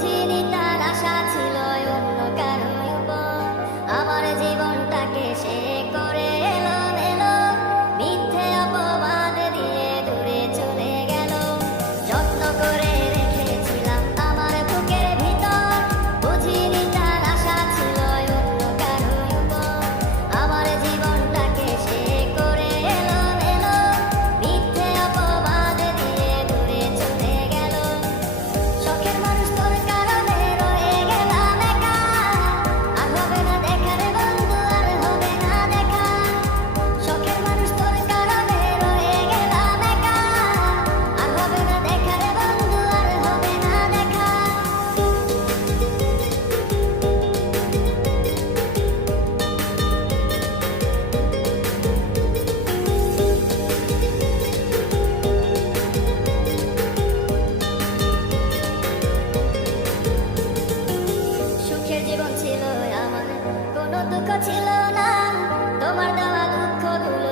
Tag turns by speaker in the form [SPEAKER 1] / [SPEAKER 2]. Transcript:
[SPEAKER 1] Chỉ দুঃখ ছিল না। তোমার দেওয়া দুঃখগুলো